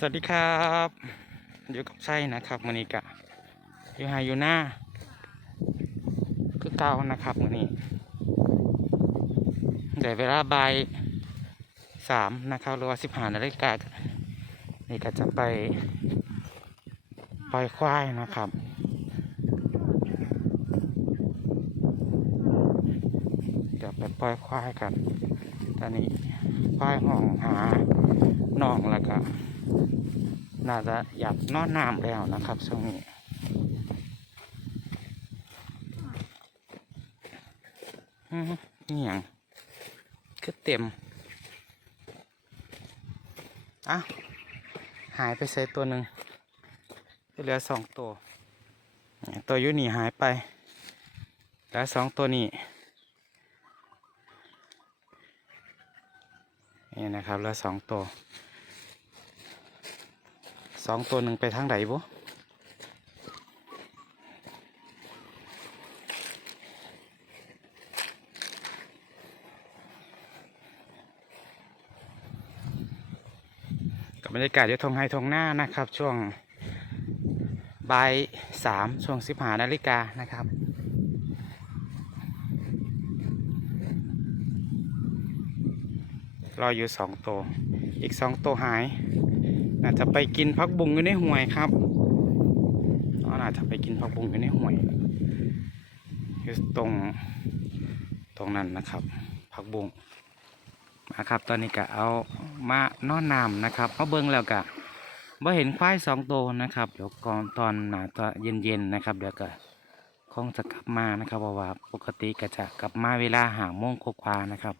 สวัสดีครับอยู่กับชัยนะครับมันนี้กะอยู่ไฮอยู่หน้าคือเก่านะครับมันนี้แต่เวลาบ่ายสามนะครับหรือว่าสิบห้านาฬิกานี่ก็จะไปปล่อยควายนะครับเดี๋ยวไปปล่อยควายกัน ตอนนี้ควายห้องหาน้องแล้วก็ น่าจะอยากนอนน้ำแล้วนะครับช่วงนี้นี่อย่างคือเต็มอะหายไปใส่ตัวหนึ่งเหลือสองตัว ตัวยูนี่หายไปเหลือสองตัวนี้นี่นะครับเหลือสองตัว สองตัวหนึ่งไปทางไหนบุกับบรรยากาศอยู่ทงไฮทงหน้านะครับ ช่วงบ่ายสามช่วงสิบหานาฬิกานะครับรออยู่สองตัว อีกสองตัวหาย น่าจะไปกินพักบุงอยู่ในห่วยครับอ๋อน่าจะไปกินพักบุงอยู่ในห่วยอยู่ตรงตรงนั้นนะครับพักบุงมาครับตอนนี้ก็เอามานอนนำนะครับมาเบิ้งแล้วก็บ่เห็นควายสองตัวนะครับ เดี๋ยวก่อนตอนหนาตอนเย็นๆนะครับ เดี๋ยวก็คงจะกลับมานะครับเพราะว่าปกติก็จะกลับมาเวลาหาโมงกว่านะครับ